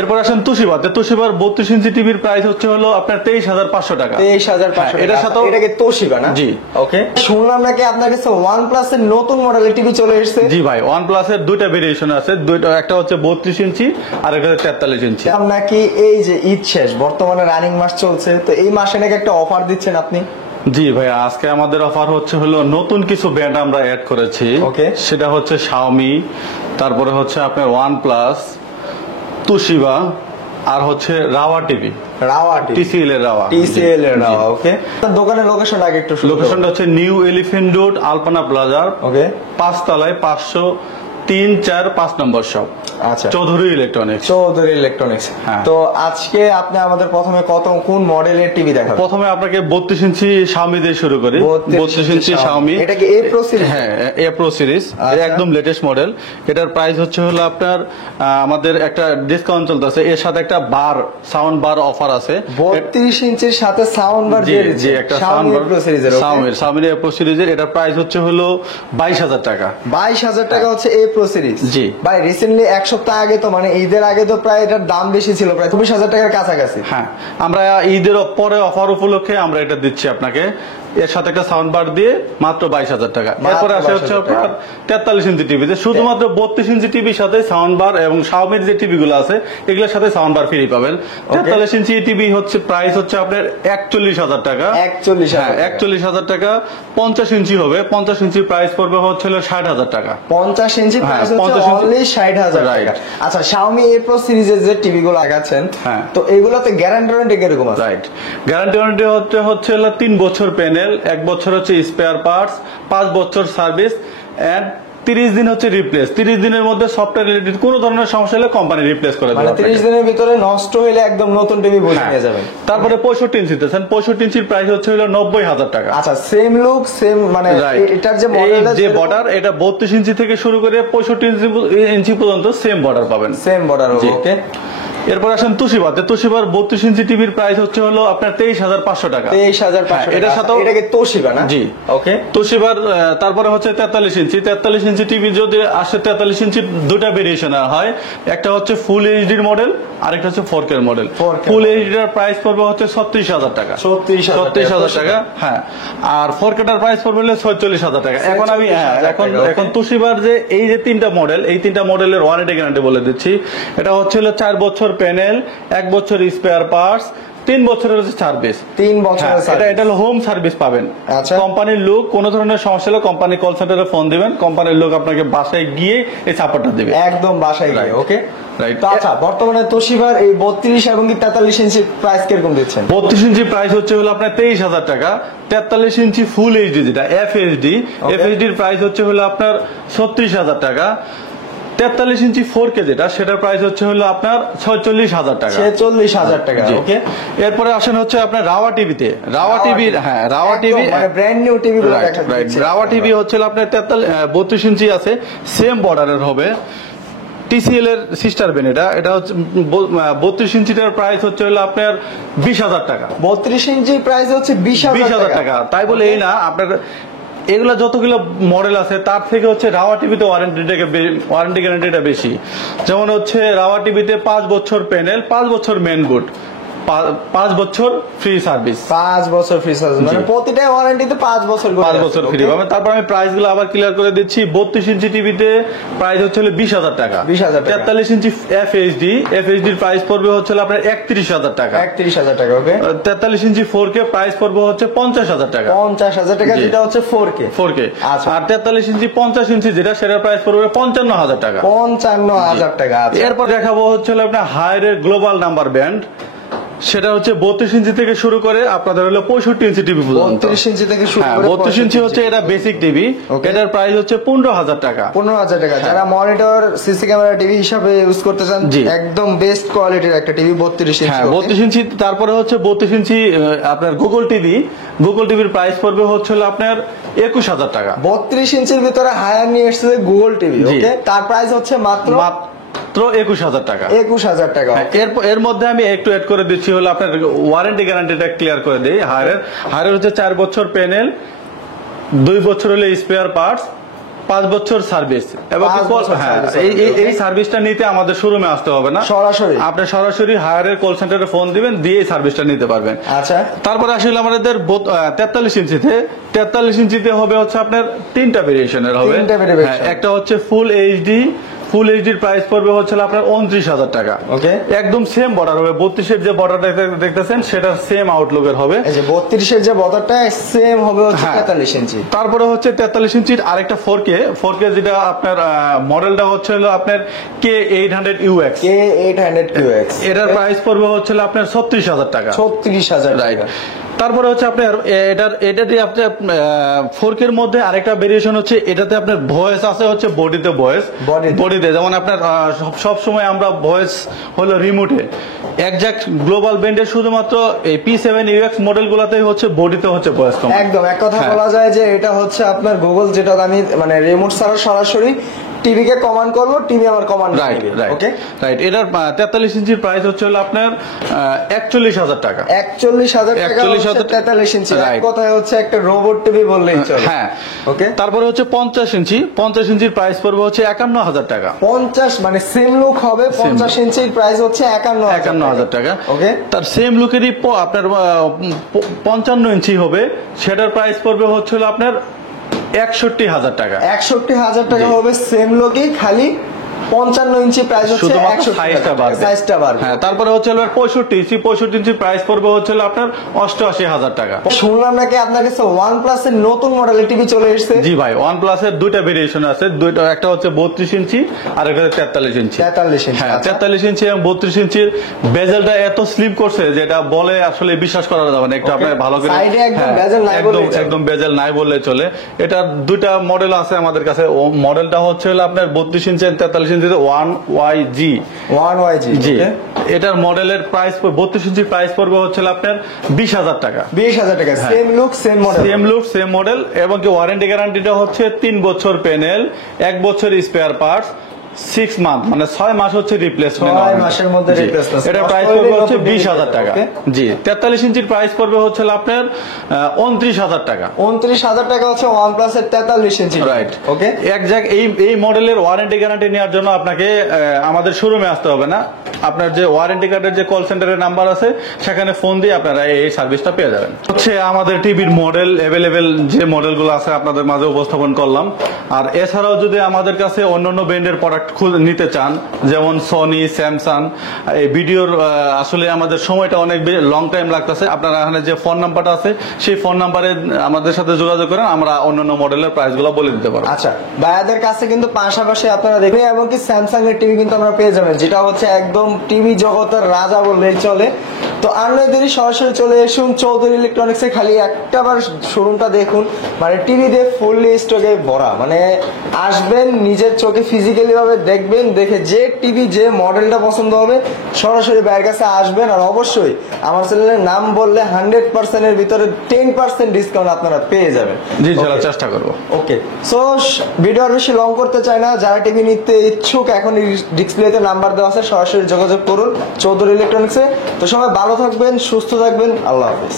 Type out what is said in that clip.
এরপর আসেন তুশিবাতে। তুশিবার 32 ইঞ্চি টিভির প্রাইস হচ্ছে হলো আপনার 23,500 টাকা। 23,500 এটার সাথে এটা কি তোশিবা না? জি। ওকে, শুনলাম নাকি আপনার কাছে OnePlus এর নতুন মডেলের টিভি চলে এসেছে। জি ভাই, OnePlus এর দুইটা ভেরিয়েশন আছে, দুইটা, একটা হচ্ছে 32 ইঞ্চি আর একটা 43 ইঞ্চি। নাকি এই যে ঈদ শেষ, বর্তমানে রানিং মাস চলছে, তো এই মাসে নাকি একটা অফার দিচ্ছেন আপনি? জি ভাই, আজকে আমাদের অফার হচ্ছে হলো নতুন কিছু ব্র্যান্ড আমরা অ্যাড করেছি। ওকে, সেটা হচ্ছে Xiaomi, তারপরে হচ্ছে আপনার OnePlus, তুশিবা, আর হচ্ছে রাওয়া টিভি, TCL এর রাওয়া। ওকে, দোকানের লোকেশন আগে একটু। লোকেশনটা হচ্ছে নিউ এলিফ্যান্ট রোড, আলপনা প্লাজার, ওকে, 5 তলায় 503-4-5 নম্বর শপ। আচ্ছা, চৌধুরী ইলেকট্রনিক্স। হ্যাঁ। তো আজকে আপনি আমাদের প্রথমে কোন মডেলের টিভি দেখাবেন? প্রথমে আপনাকে 32 ইঞ্চি Xiaomi দিয়ে শুরু করি। 32 ইঞ্চি Xiaomi, এটা কি A Pro সিরিজ? হ্যাঁ, A Pro সিরিজ, এটা একদম লেটেস্ট মডেল। এটার প্রাইস হচ্ছে হলো আপনার, আমাদের একটা ডিসকাউন্ট চলতেছে, এর সাথে একটা সাউন্ড বার অফার আছে। 32 ইঞ্চির সাথে সাউন্ড বার দিয়ে দিচ্ছে, একটা সাউন্ড বার Pro সিরিজের। Xiaomi A Pro সিরিজের, এটার প্রাইস হচ্ছে হলো 22,000 টাকা। 22,000 টাকা হচ্ছে A Pro সিরিজ। জি ভাই, রিসেন্টলি এক সপ্তাহ আগে তো, মানে ঈদের আগে তো প্রায় এটার দাম বেশি ছিল, প্রায় 24,000 টাকার কাছাকাছি। হ্যাঁ, আমরা ঈদের পরে অফার উপলক্ষে আমরা এটা দিচ্ছি আপনাকে, এর সাথে একটা সাউন্ড বার দিয়ে মাত্র 22,000 টাকা। এরপরে আসে হচ্ছে আপনার 43 ইঞ্চি টিভিতে, শুধুমাত্র 32 ইঞ্চি টিভির সাথে সাউন্ড বার এবং Xiaomi যে টিভি গুলো আছে এগুলোর সাথে সাউন্ড বার ফ্রি পাবেন। 43 ইঞ্চি টিভি হচ্ছে প্রাইস হচ্ছে আপনার 41,000 টাকা। 41,000 টাকা। 50 ইঞ্চি হবে, 50 ইঞ্চি প্রাইস পড়বে হচ্ছে 60,000 টাকা। 50 ইঞ্চি প্রাইস হচ্ছে অনলি 60,000 টাকা। আচ্ছা, Xiaomi A Pro সিরিজের যে টিভি গুলো লাগাচ্ছেন, তো এগুলোতে গ্যারান্টি ওয়ারেন্টি কিরকম আছে? রাইট, গ্যারান্টি ওয়ারেন্টি হচ্ছে 3 বছর প্যানেল, 1 বছর হচ্ছে স্পেয়ার পার্টস, 5 বছর সার্ভিস এন্ড 30 দিন হচ্ছে রিপ্লেস। 30 দিনের মধ্যে সফটওয়্যার রিলেটেড কোনো ধরনের সমস্যা হলে কোম্পানি রিপ্লেস করে দেবে। মানে 30 দিনের ভিতরে নষ্ট হলে একদম নতুন টিভি বসে নিয়ে যাবেন। তারপরে 65 ইঞ্চি দেন, 65 ইঞ্চির প্রাইস হচ্ছে 90,000 টাকা। আচ্ছা, সেম লুক সেম, মানে এটার যে মডেলটা, যে বর্ডার, এটা 32 ইঞ্চি থেকে শুরু করে 65 ইঞ্চি পর্যন্ত সেম বর্ডার পাবেন। Same border. ওকে, এরপর আসেন তুশিবাতে। তুশিবার 32 ইঞ্চি টিভির প্রাইস হচ্ছে হলো আপনার 23,500 টাকা। 23,500 টাকা। এটার সাথে এটা কি তোশিবা না? জি। ওকে, তুশিবার। তারপরে হচ্ছে 43 ইঞ্চি। 43 ইঞ্চি টিভি যদি আসে, 43 ইঞ্চি দুটা ভেরিয়েশন হয়, একটা হচ্ছে ফুল এইচডির মডেল, আরেকটা হচ্ছে 4K এর মডেল। ফুল এইচডির প্রাইস পড়বে হচ্ছে 36,000 টাকা। 36,000 টাকা। হ্যাঁ, আর 4K টার প্রাইস পড়বে 46,000 টাকা। এখন আমি এখন তুশিবার যে এই যে তিনটা মডেল, এই তিনটা মডেলের ওয়ারেন্টি গ্যারান্টি বলে দিচ্ছি। এটা হচ্ছে 4 বছর প্যানেল, 1 বছর স্পেয়ার পার্টস, 3 বছরের সার্ভিস। 3 বছরের সার্ভিস। এটা হলো হোম সার্ভিস পাবেন। আচ্ছা, কোম্পানির লোক কোনো ধরনের সমস্যা হলে কোম্পানি কল সেন্টারে ফোন দিবেন, কোম্পানির লোক আপনাকে বাসায় গিয়ে এই সাপোর্টটা দিবে, একদম বাসায় গিয়ে। ওকে, রাইট। তো আচ্ছা, বর্তমানে তোশিবার এই 32 এবং 43 ইঞ্চি প্রাইস কিরকম দিচ্ছেন? 32 ইঞ্চি প্রাইস হচ্ছে হলো আপনার 23,000 টাকা। 43 ইঞ্চি ফুল এইচডি, যেটা FHD এর প্রাইস হচ্ছে হলো আপনার 36,000 টাকা। 43 ইঞ্চি 4K যেটা, সেটার প্রাইস হচ্ছে হলো আপনার 46,000 টাকা। 46,000 টাকা। ওকে, এরপরে আসেন হচ্ছে আপনার রাওয়া টিভিতে। রাওয়া টিভি, হ্যাঁ, রাওয়া টিভি মানে ব্র্যান্ড নিউ টিভি গুলো দেখা যাচ্ছে। রাওয়া টিভি হচ্ছে আপনার 32 ইঞ্চি আছে, সেম বর্ডারের হবে, TCL এর সিস্টার ব্র্যান্ড। এটা হচ্ছে 32 ইঞ্চিটার প্রাইস হচ্ছে হলো আপনার 20,000 টাকা। 32 ইঞ্চি প্রাইস হচ্ছে 20,000 টাকা। তাই বলে এই না, আপনার এগুলা যতগুলো মডেল আছে তার থেকে হচ্ছে রাওয়া টিভিতে ওয়ারেন্টি গ্যারান্টিটা বেশি। যেমন হচ্ছে রাওয়া টিভিতে 5 বছর প্যানেল, 5 বছর মেন বোর্ড, 5 বছর ফ্রি সার্ভিস। 5 বছর ফ্রি সার্ভিস, মানে প্রতিটা ওয়ারেন্টিতে 5 বছর ফ্রি পাবেন। তারপর আমি প্রাইস গুলো আবার ক্লিয়ার করে দিচ্ছি। 32 ইঞ্চি টিভিতে প্রাইস হচ্ছে 20,000 টাকা। 43 ইঞ্চি FHD এর প্রাইস পড়বে হচ্ছে আপনার 31,000 টাকা। 31,000 টাকা। ওকে, 43 ইঞ্চি 4K প্রাইস পড়বে হচ্ছে 50,000 টাকা। 50,000 টাকা, যেটা হচ্ছে 4K। আচ্ছা, আর 43 ইঞ্চি 50 ইঞ্চি যেটা, সেটার প্রাইস পড়বে 55,000 টাকা। 55,000 টাকা। এরপর দেখাবো হচ্ছে আপনার হায়ারের গ্লোবাল নাম্বার ব্যান্ড, সেটা হচ্ছে 32 ইঞ্চি থেকে শুরু করে আপনাদের হলো 65 ইঞ্চি টিভি পর্যন্ত। 32 ইঞ্চি থেকে শুরু করে 32 ইঞ্চি হচ্ছে এটা বেসিক টিভি। এটার প্রাইস হচ্ছে 15,000 টাকা। 15,000 টাকা। যারা মনিটর, সিসি ক্যামেরা টিভি হিসাবে ইউজ করতে চান, একদম বেস্ট কোয়ালিটির একটা টিভি 32 ইঞ্চি। 32 ইঞ্চি। তারপরে হচ্ছে 32 ইঞ্চি আপনার গুগল টিভির প্রাইস পড়বে হচ্ছে আপনার 21,000 টাকা। 32 ইঞ্চির ভিতরে হায়ার নিয়ে এসেছে গুগল টিভি। ওকে, তার প্রাইস হচ্ছে মাত্র 21,000 টাকা। 21,000 টাকা। এর মধ্যে আমি একটু অ্যাড করে দিচ্ছি হলো আপনার ওয়ারেন্টি গ্যারান্টিটা ক্লিয়ার করে দিই। হায়ারের হচ্ছে 4 বছর প্যানেল, 2 বছর হলে স্পেয়ার পার্টস, 5 বছর সার্ভিস এবং হ্যাঁ এই সার্ভিসটা নিতে আমাদের শোরুমে আসতে হবে না, সরাসরি আপনি সরাসরি হায়ারের কল সেন্টারে ফোন দিবেন, দিয়ে এই সার্ভিসটা নিতে পারবেন। আচ্ছা, তারপরে আসলে আমাদের 43 ইঞ্চিতে 43 ইঞ্চিতে হবে হচ্ছে আপনার 3টা ভেরিয়েশনের হবে। হ্যাঁ, একটা হচ্ছে ফুল এইচডি, ফুল এইচডির প্রাইস পড়বে হচ্ছে আপনার 29,000 টাকা। ওকে, একদম সেম বর্ডার হবে, 32 এর যে বর্ডারটা দেখতেছেন সেটা সেম আউটলুকের হবে। এই যে 32 এর যে বর্ডারটা সেম হবে হচ্ছে 43 ইঞ্চি। তারপরে হচ্ছে 43 ইঞ্চির আরেকটা 4K যেটা আপনার মডেলটা হচ্ছে হলো আপনার K800UX। এটার প্রাইস পড়বে হচ্ছে আপনার 36,000 টাকা। 36,000 টাকা। তারপরে হচ্ছে আপনার এটাতে আপনার 4K এর মধ্যে আরেকটা ভেরিয়েশন হচ্ছে, এটাতে আপনার ভয়েস আছে হচ্ছে বডিতে ভয়েস, বডিতে যেমন আপনার সব সময় আমরা ভয়েস হলো রিমোটে একজ্যাক্ট গ্লোবাল ব্যান্ডের শুধুমাত্র এই P7UX মডেলগুলোতেই হচ্ছে বডিতে হচ্ছে ভয়েস কম। একদম এক কথা বলা যায় যে এটা হচ্ছে আপনার গুগল, যেটা আমি মানে রিমোট ছাড়া সরাসরি টিভি কে কমান্ড করব, টিভি আমার কমান্ড রাইট। ওকে, রাইট। এটার 43 ইঞ্চির প্রাইস হচ্ছে হলো আপনার 41,000 টাকা। 41,000 টাকা 43 ইঞ্চি। এক কথায় হচ্ছে একটা রোবট টিভি বললেই চলে। হ্যাঁ, ওকে। তারপরে হচ্ছে 50 ইঞ্চির প্রাইস পড়বে হচ্ছে 51,000 টাকা। 50 মানে সেম লুক হবে, 50 ইঞ্চির প্রাইস হচ্ছে 51,000 টাকা। ওকে, তার সেম লুকেরই আপনার 55 ইঞ্চি হবে, সেটার প্রাইস পড়বে হচ্ছে হলো আপনার 61,000 টাকা। 61,000 টাকা হবে সেম লুকই, খালি 55 ইঞ্চি প্রাইস হচ্ছে, সাইজটা বাড়বে। হ্যাঁ, তারপরে হচ্ছে 65 ইঞ্চি প্রাইস পড়বে হচ্ছে আপনার 88,000 টাকা। শুনলাম নাকি আপনার কাছে OnePlus এর নতুন মডেলের টিভি চলে এসেছে? জি ভাই, OnePlus এর দুইটা ভেরিয়েশন আছে, দুইটা, একটা হচ্ছে 32 ইঞ্চি আর একটা 43 ইঞ্চি। 43 ইঞ্চি, হ্যাঁ, 43 ইঞ্চি এবং 32 ইঞ্চির বেজেলটা এত স্লিপ করছে যেটা বলে আসলে বিশ্বাস করা যাবে না। একটু আপনি ভালো করে সাইডে একদম বেজেল নাই বললে চলে, একদম বেজেল নাই বললে চলে। এটার দুইটা মডেল আছে আমাদের কাছে। মডেলটা হচ্ছে হলো আপনার 32 ইঞ্চি আর 43 ইঞ্চিতে 1YG। জি, এটার মডেলের প্রাইস 32 ইঞ্চির প্রাইস পড়বে হচ্ছে আপনার 20,000 টাকা। 20,000 টাকা। সেম লুক সেম মডেল এবং কি ওয়ারেন্টি গ্যারান্টিটা হচ্ছে 3 বছর প্যানেল, 1 বছর স্পেয়ার পার্টস, 6 মান্থ মানে 6 মাস হচ্ছে রিপ্লেসমেন্ট। 6 মাসের মধ্যে রিপ্লেসমেন্ট। এটা প্রাইস পড়বে হচ্ছে 20,000 টাকা। জি, 43 ইঞ্চির প্রাইস পড়বে হচ্ছে আপনার 29,000 টাকা। 29,000 টাকা হচ্ছে OnePlus এর 43 ইঞ্চি। রাইট। ওকে, এক্সাক্ট এই মডেলের ওয়ারেন্টি গ্যারান্টি নেওয়ার জন্য আপনাকে আমাদের শোরুমে আসতে হবে না, আপনার যে ওয়ারেন্টি কার্ডের যে কল সেন্টারের নাম্বার আছে সেখানে ফোন দিয়ে আপনারা এই সার্ভিসটা পেয়ে যাবেন। হচ্ছে আমাদের টিভির মডেল অ্যাভেলেবেল যে মডেলগুলো আছে আপনাদের মাঝে উপস্থাপন করলাম। আর এছাড়াও যদি আমাদের কাছে অন্যান্য ব্র্যান্ডের প্রোডাক্ট নিতে চান, যেমন সনি, স্যামসাং, এই ভিডিওর আসলে আমাদের সময়টা অনেক লং টাইম লাগতেছে, আপনারা এখানে যে ফোন নাম্বারটা আছে সেই ফোন নাম্বারে আমাদের সাথে যোগাযোগ করেন, আমরা অন্যান্য মডেলের প্রাইসগুলো বলে দিতে পারবো। আচ্ছা, ভাইয়াদের কাছে কিন্তু পাশাপাশি আপনারা দেখবেন এবং কি স্যামসাং এর টিভি কিন্তু আমরা পেয়ে যাবেন, যেটা হচ্ছে একদম টিভি জগতের রাজা বললেই চলে। তো আর নয় দেরি, সরাসরি চলে আসুন চৌধুরী ইলেকট্রনিক্সে। খালি একটাবার শোরুমটা দেখুন, মানে টিভি দিয়ে ফুললি স্টকে ভরা। মানে আসবেন, নিজের চোখে ফিজিক্যালি ভাবে দেখবেন, দেখে যে টিভি যে মডেলটা পছন্দ হবে সরাসরি ভাইয়ের কাছে আসবেন। আর অবশ্যই আমার চ্যানেলের নাম বললে 100% এর ভিতরে 10% ডিসকাউন্ট আপনারা পেয়ে যাবেন। জি, চলো চেষ্টা করবো। ওকে, সো ভিডিও আর বেশি লং করতে চাই না, যারা টিভি নিতে ইচ্ছুক এখন ডিসপ্লেতে নাম্বার দেওয়া আছে, সরাসরি যোগাযোগ করুন চৌধুরী ইলেকট্রনিক্সে। তো সবাই ভালো থাকবেন, সুস্থ থাকবেন, আল্লাহ হাফেজ।